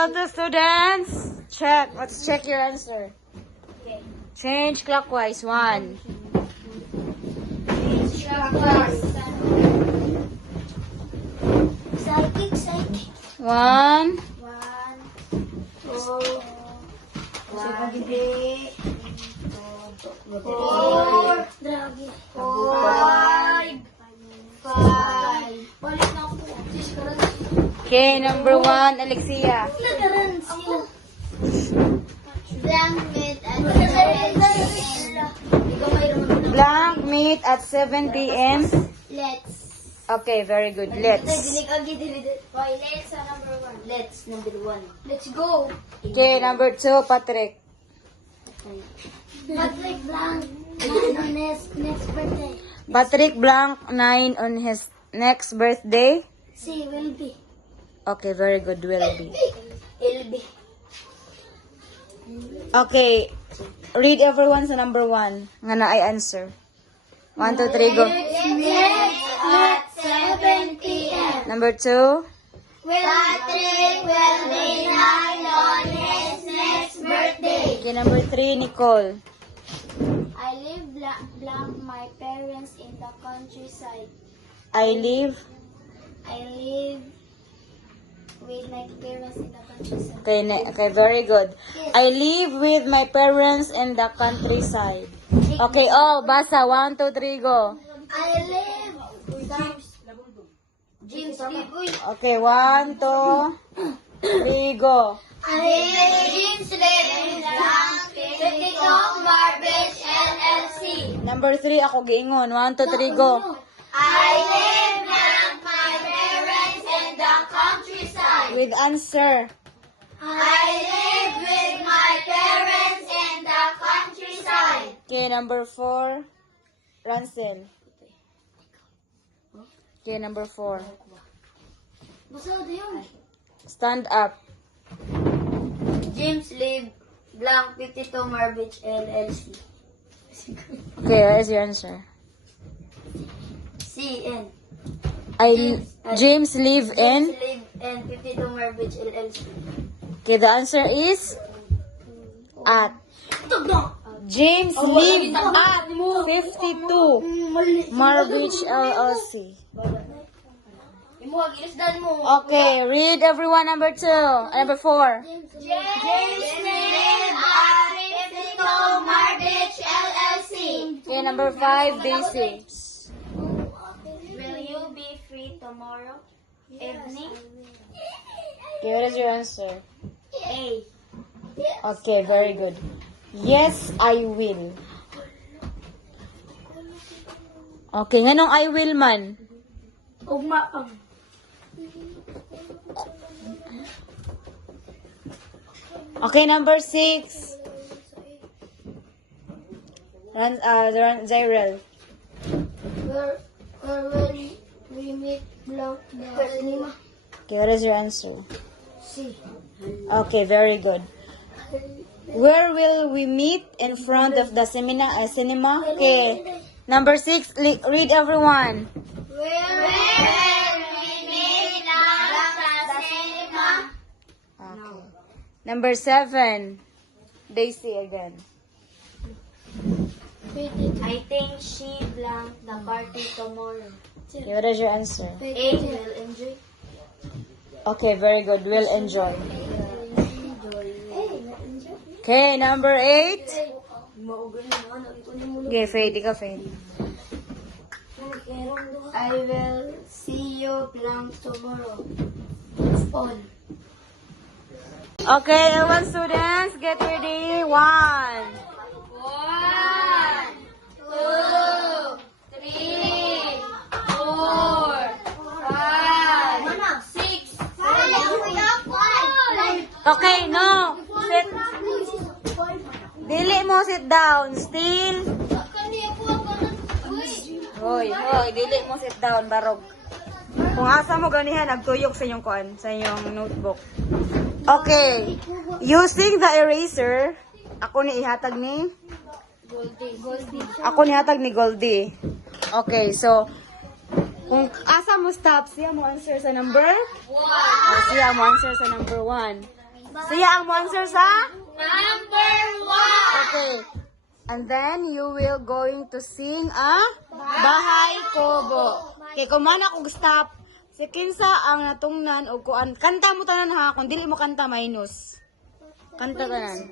all the students. Check. Let's check your answer. Okay. Change clockwise. 1. Psychic. 1. 1, 2, 3, 4, 5. Balik na ako. Okay, number 1, Alexia. Blank meat at Blank meet at 7 p.m. Let's. Okay, very good. Let's. Why, let's number 1. Let's number 1. Let's go. Okay, number 2, Patrick. Patrick Blank. Next birthday. Patrick Blanc 9 on his next birthday. C will be. Okay, very good. Will be. Will be. Okay, read everyone sa number 1. Nga na I answer. 1, 2, 3, go. Next at 7 p.m. Number 2. Patrick will be 9 on his next birthday. Okay, number 3, Nicole. I live blank my parents in the countryside. I live. With my parents in the countryside. Okay, okay, very good. I live with my parents in the countryside. Okay, oh, basa. 1, 2, 3, go. I live. James live. Okay, 1, 2, 3, go. James live in blank 52 Marbridge LLC. Number 3, ako giingon. 1, 2, 3, go. I live blank my parents in the countryside. With answer. I live with my parents in the countryside. Okay, number 4, Ransel. Okay, number 4. Basta yun. Stand up. James live blank 52 Marbridge LLC. Okay, what is your answer? CN. James live in. James live in 52 Marbridge LLC. Okay, the answer is at. James live at 52 Marbridge LLC. Okay, read everyone number 2, number 4. James live at 52 Marbridge LLC. Okay, number 5, Daisy. Will you be free tomorrow evening? Okay, what is your answer? A. Okay, very good. Yes, I will. Okay, nganong I will man? Ugma. Okay, number 6. Zyrel. Where will we meet blank the cinema? Okay, what is your answer? C. Okay, very good. Where will we meet? In front of the cinema? Okay. Number 6, read everyone. Where will we meet blank the cinema? Okay. Number 7, Daisy again. I think she blank the party tomorrow. Okay, what is your answer? A. Will enjoy. Okay, very good. We'll enjoy. Okay, number 8. Okay, Fade. Ikaw, Fade. I will see you blank tomorrow. All. Okay, everyone, students, get ready. 1. 1, 2, 3, 4, 5, 6, 7. Okay, no. Sit. Dili mo, sit down. Still. Hoy, dili mo sit down, barog. Kung asa mo ganihan, nagtuyok sa inyong kuan, sa inyong notebook. Okay. Using the eraser, ako ni ihatag ni? Ako ni hatag ni Goldie. Okay, so, kung asa mo stop, siya mo answer sa number? 1. Siya mo answer sa number 1. Siya ang mo answer sa? Number 1. Okay. And then you will going to sing a Bahay Kubo. Okay, kung man ako stop, si Kinsa ang natungnan o kuan. Kanta mo tanan ha, kung dili mo kanta minus. Kanta tanan.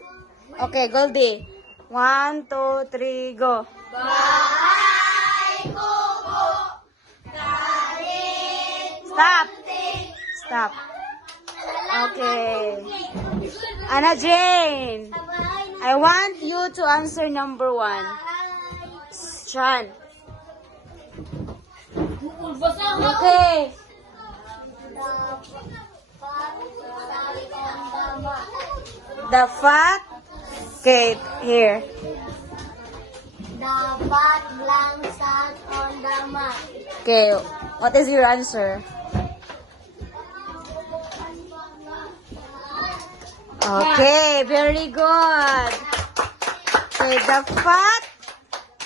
Okay, Goldie. 1, 2, 3, go. Bahay kubo, galit Stop. Stop. Okay. Anna Jane. I want you to answer number 1. Sean. Okay. The fat. Okay, here. The bat lang sat on the mat. Okay, what is your answer? Okay, very good. Okay, the fat.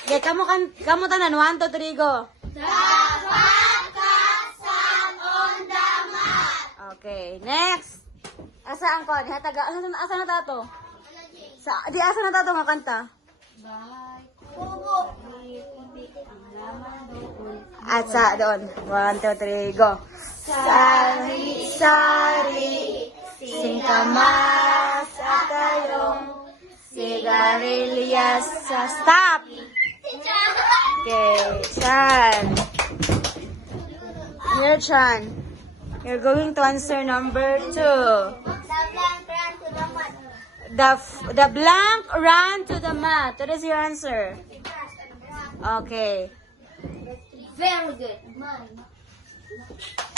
Okay, kamu tanan 1, 2, 3, go. The bat cat sat on the mat. Okay, next. Asa ang kon? Asa na tato? Di asa na tato nga kanta? Bahay kubo. At sa doon. 1, 2, 3, go. Sari-sari, singkamas at tayong sigarilyas sa stop. Okay, Chan. Here, Chan. You're going to answer number 2. The blank ran to the mat. What is your answer? Okay. Very good.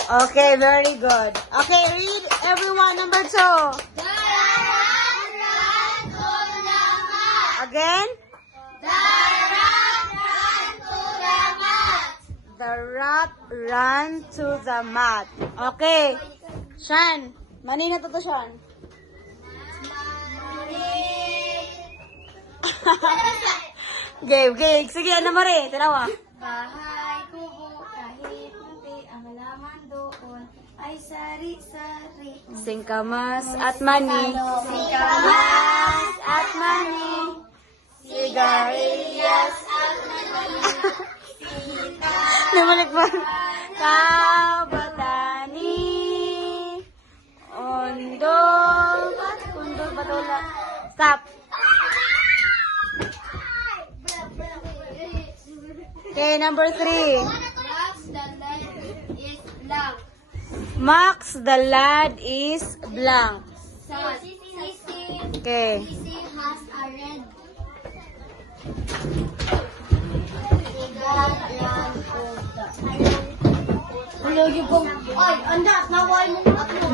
Okay, very good. Okay, read everyone number 2. The rat ran to the mat. Again. The rat ran to the mat. The rat ran to the mat. Okay. Shan. Manina to Shan. Game. Sige, ano mo rin? Tinawa. Bahay kubo, kahit munti ang laman doon ay sari-sari. Singkamas at mani. Singkamas at mani. Sigarilyas at mani. Namalik ba? Kabatani. Undol patola. Stop. Okay, number 3. Max, the lad is blank. Max, the lad is blank. Sisi Okay. has a red. Ay, andat, naway mo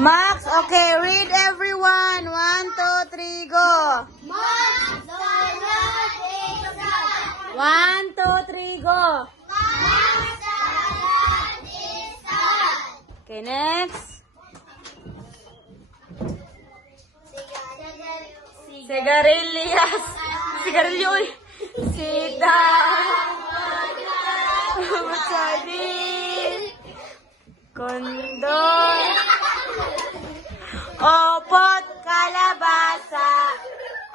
Max, okay, read everyone. 1, 2, 3, go. Max, the lad is sad. 1, 2, 3, go. Max, the lad is sad. Okay, next. Sigarilyas. Sigarilyo, uy. Sita. Matsadi. Kondor. Opot, kalabasa.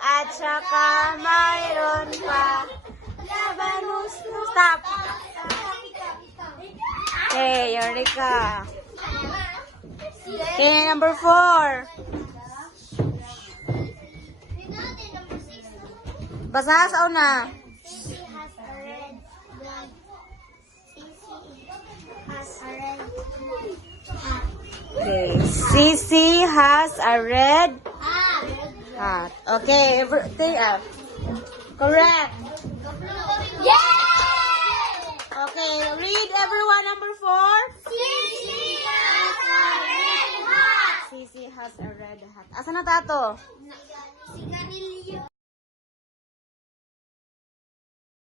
At saka mayroon pa. Labanus. Stop. Okay, Eureka. Okay, number 4. Basa sa una. Sisi has a red hat. Okay, everything up. Correct. Yay! Okay, read everyone number 4. Sisi has a red hat. Sisi has a red hat. Asa na tato? Sigarilyo.